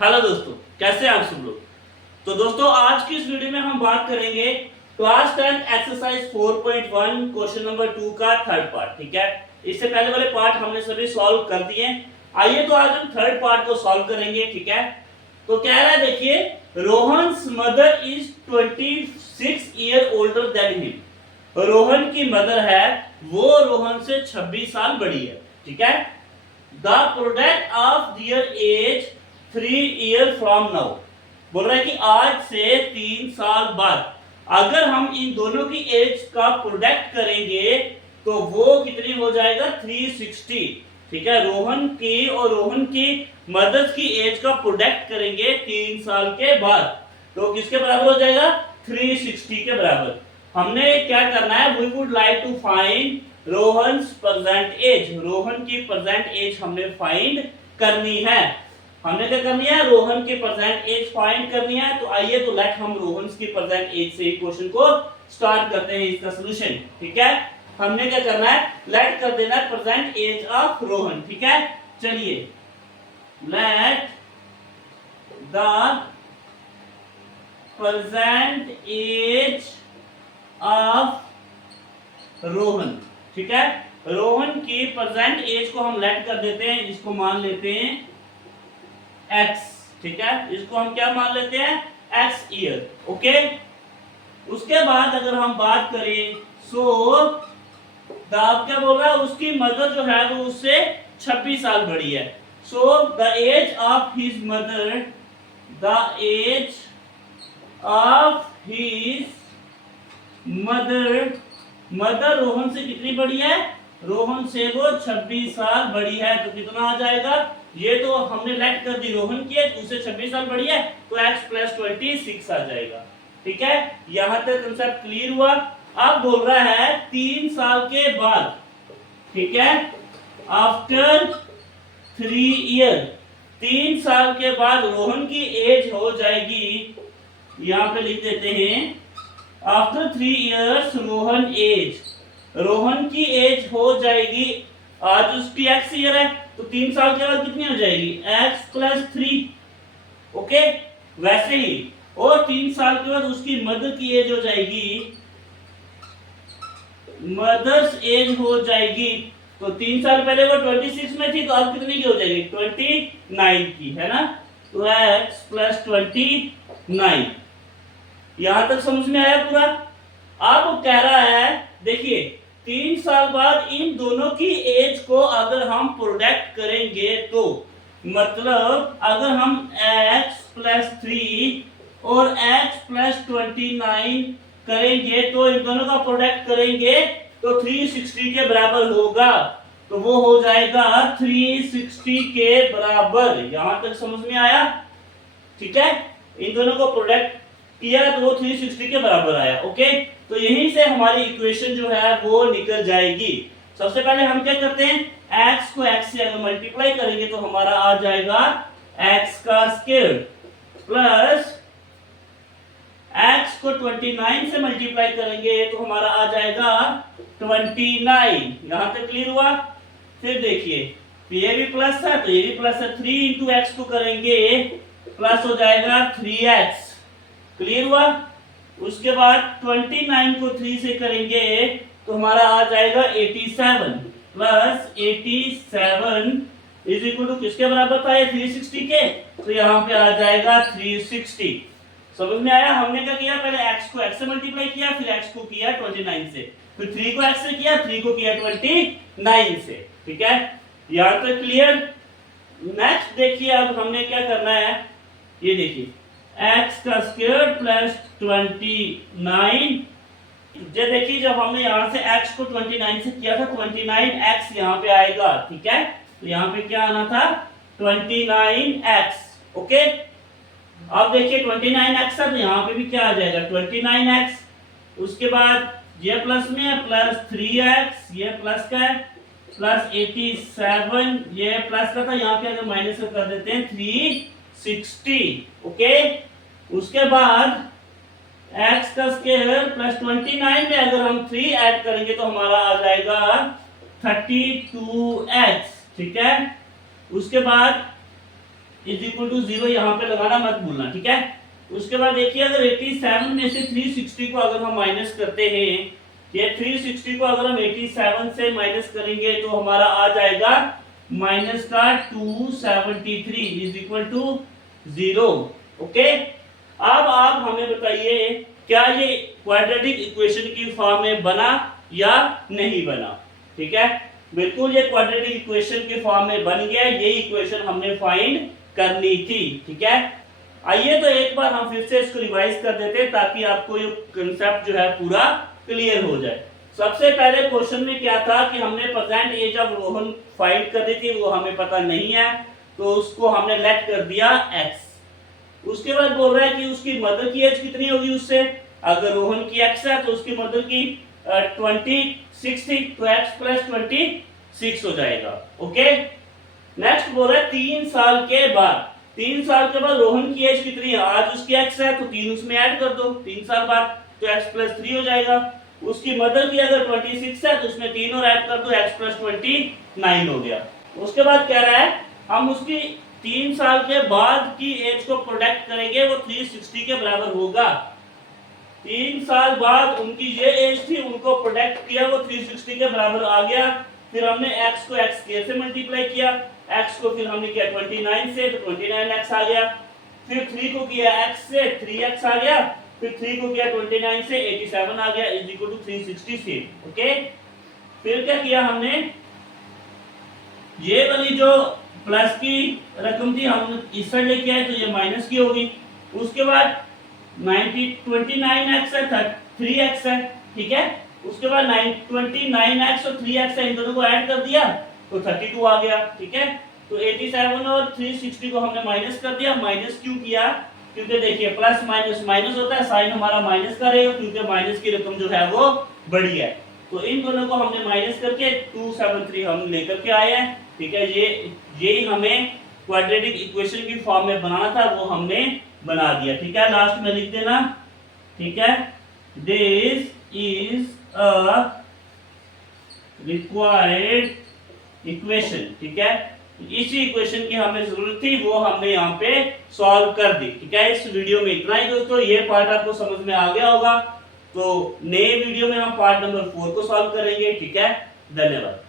Hello दोस्तों, कैसे हैं आप सब लोग। तो दोस्तों आज की इस वीडियो में हम बात करेंगे क्लास 10 एक्सरसाइज 4.1 क्वेश्चन नंबर 2 का थर्ड पार्ट। ठीक है, इससे पहले वाले पार्ट हमने सभी सॉल्व कर दिए। आइए तो आज हम थर्ड पार्ट को सॉल्व करेंगे। ठीक है, तो कह रहा है देखिए, Rohan's mother is 26 year older than him. Rohan की मदर है, वो रोहन से 26 साल बड़ी है। ठीक है, the product of their age 3 year from now. बोल रहा है कि आज से 3 साल बाद अगर हम इन दोनों की एज का प्रोडक्ट करेंगे तो वो कितनी हो जाएगा 360। ठीक है, रोहन की और रोहन की मदर्स की एज का प्रोडक्ट करेंगे 3 साल के बाद तो किसके बराबर हो जाएगा 360 के बराबर। हमने क्या करना है, we would like to find Rohan's present age. Rohan की प्रेजेंट एज हमने फाइंड करनी है। हमने क्या करनी है, रोहन की प्रेजेंट एज फाइंड करनी है। तो आइए तो लेट हम रोहन की प्रेजेंट एज से क्वेश्चन को स्टार्ट करते हैं इसका सॉल्यूशन। ठीक है, हमने क्या करना है, लेट कर देना है प्रेजेंट एज ऑफ रोहन। ठीक है, चलिए let the present age of Rohan. ठीक है, रोहन की प्रेजेंट एज को हम लेट कर देते हैं, इसको मान लेते हैं x। ठीक है, इसको हम क्या मान लेते हैं, x ईयर। ओके, उसके बाद अगर हम बात करें सो दाब क्या बोल रहा है, उसकी मदर जो है वो उससे 26 साल बड़ी है। So the age of his mother, the age of his mother, mother Rohan से कितनी बड़ी है, रोहन से वो 26 साल बड़ी है। तो कितना आ जाएगा, ये तो हमने लेट कर दी रोहन की एज, उससे 26 साल बड़ी है तो x + 26 आ जाएगा। ठीक है, यहां तक कंसेप्ट क्लियर हुआ। अब बोल रहा है 3 साल के बाद। ठीक है, आफ्टर 3 ईयर, 3 साल के बाद रोहन की एज हो जाएगी, यहां पे लिख देते हैं after 3 years Rohan age, Rohan की एज हो जाएगी, आज उसकी x ईयर है तो 3 साल के बाद कितनी हो जाएगी x + 3। ओके, वैसे ही और 3 साल के बाद उसकी मदर की एज हो जाएगी, मदर्स एज हो जाएगी। तो 3 साल पहले वो 26 में थी तो अब कितनी की हो जाएगी 29 की, है ना। तो x + 29, यहां तक समझ में आया पूरा। अब कह रहा है देखिए 3 साल बाद इन दोनों की एज को अगर हम प्रोडक्ट करेंगे तो मतलब अगर हम x + 3 और x + 29 करेंगे तो इन दोनों का प्रोडक्ट करेंगे तो 360 के बराबर होगा। तो वो हो जाएगा 360 के बराबर। यहां तक समझ में आया। ठीक है, इन दोनों को प्रोडक्ट किया तो वो 360 के बराबर आया। ओके, तो यहीं से हमारी इक्वेशन जो है वो निकल जाएगी। सबसे पहले हम क्या करते हैं, x को x से अगर मल्टीप्लाई करेंगे तो हमारा आ जाएगा x का स्क्वायर प्लस x को 29 से मल्टीप्लाई करेंगे तो हमारा आ जाएगा 29। यहां तक क्लियर हुआ। फिर देखिए ये भी प्लस है तो ये भी प्लस है, 3 × x को करेंगे प्लस हो जाएगा 3x। क्लियर हुआ। उसके बाद 29 को 3 से करेंगे तो हमारा आ जाएगा 87 प्लस 87 इज इक्वल टू किसके बराबर था ये 360 के, तो यहाँ पे आ जाएगा 360। समझ में आया। हमने क्या किया, पहले x को x से मल्टीप्लाई किया, फिर x को किया 29 से, फिर 3 को x से किया, 3 को किया 29 से। ठीक है, यहाँ तक क्लियर। नेक्स्ट देखिए अब हमने क्या करना है, ये देखिए x का स्क्वायर प्लस 29। ये देखिए जब हमने यहाँ से x को 29 से किया था 29x यहाँ पे आएगा। ठीक है, तो यहाँ पे क्या आना था 29x। ओके, अब देखिए 29x है तो यहाँ पे भी क्या आ जाएगा 29x। उसके बाद ये प्लस में है प्लस 3x, ये प्लस का है प्लस 87, ये प्लस का था, यहाँ पे अगर माइनस कर देते हैं 360। ओके, उसके बाद x का स्क्वायर प्लस 29 में अगर हम 3 ऐड करेंगे तो हमारा आ जाएगा 32x। ठीक है, उसके बाद इज इक्वल टू 0 यहाँ पे लगाना मत भूलना, ठीक है। उसके बाद देखिए अगर 87 में से 360 को अगर हम माइनस करते हैं, ये 360 को अगर हम 87 से माइनस करेंगे तो हमारा आ जाएगा माइनस का 273 इज इक्वल टू 0। ओके, अब आप हमें बताइए क्या ये क्वाड्रेटिक इक्वेशन की फॉर्म में बना या नहीं बना, ठीक है। बिल्कुल ये क्वाड्रेटिक इक्वेशन के फॉर्म में बन गया, ये इक्वेशन हमने फाइंड करनी थी, ठीक है। आइए तो एक बार हम फिर से इसको रिवाइज कर देते हैं ताकि आपको ये कंसेप्ट जो है पूरा क्लियर हो जाए। सबसे पहले क्वेश्चन में क्या था कि हमने present age of Rohan find कर दी थी, वो हमें पता नहीं है तो उसको हमने लेट कर दिया x। उसके बाद बोल रहा है कि उसकी मदर की एज कितनी होगी उससे, अगर रोहन की x है तो उसकी मदर की 26 थी तो x प्लस 26 हो जाएगा। ओके, नेक्स्ट बोल रहा है 3 साल के बाद, 3 साल के बाद रोहन की एज कितनी है, आज उसकी x है तो 3 उसमें ऐड कर दो 3 साल बाद तो x प्लस 3 हो जाएगा। उसकी मदर की अगर 26 है तो उसमें 3 और ऐड कर दो x प्लस 29 हो गया। उसके बाद कह रहा है हम उसकी 3 साल के बाद की एज को प्रोडक्ट करेंगे, वो 360 के बराबर होगा। 3 साल बाद उनकी ये एज थी, उनको प्रोडक्ट किया, वो 360 के बराबर आ गया। फिर हमने x को x से मल्टीप्लाई किया, x को फिर हमने किया 29 से तो 29x आ गया। फिर 3 को किया x से 3x आ गया, फिर 3 को किया 29 से 87 आ गया इज इक्वल टू 360 से। ओके, फिर क्या किया हमने, ये वाली जो प्लस की रकम थी हम इस साइड लेके आए तो ये माइनस की होगी। उसके बाद 29x है 3x है, ठीक है। उसके बाद 29x और 3x है, इन दोनों को ऐड कर दिया तो 32 आ गया, ठीक है। तो 87 और 360 को हमने माइनस कर दिया। माइनस क्यों किया, क्योंकि देखिए प्लस माइनस माइनस होता है, साइन हमारा माइनस का रहेगा क्योंकि माइनस की रकम जो है वो बड़ी है। तो इन दोनों को हमने माइनस करके 273 हम लेकर के आए हैं, ठीक है। ये हमें क्वाड्रेटिक इक्वेशन की फॉर्म में बनाना था, वो हमने बना दिया, ठीक है। लास्ट में लिख देना, ठीक है, this is a required equation, ठीक है। इसी इक्वेशन की हमें जरूरत थी, वो हमने यहाँ पे सॉल्व कर दी, ठीक है। इस वीडियो में इतना ही दोस्तों, ये पार्ट आपको समझ में आ गया होगा। तो नए वीडियो में हम पार्ट नंबर 4 को सॉल्व करेंगे, ठीक है। धन्यवाद।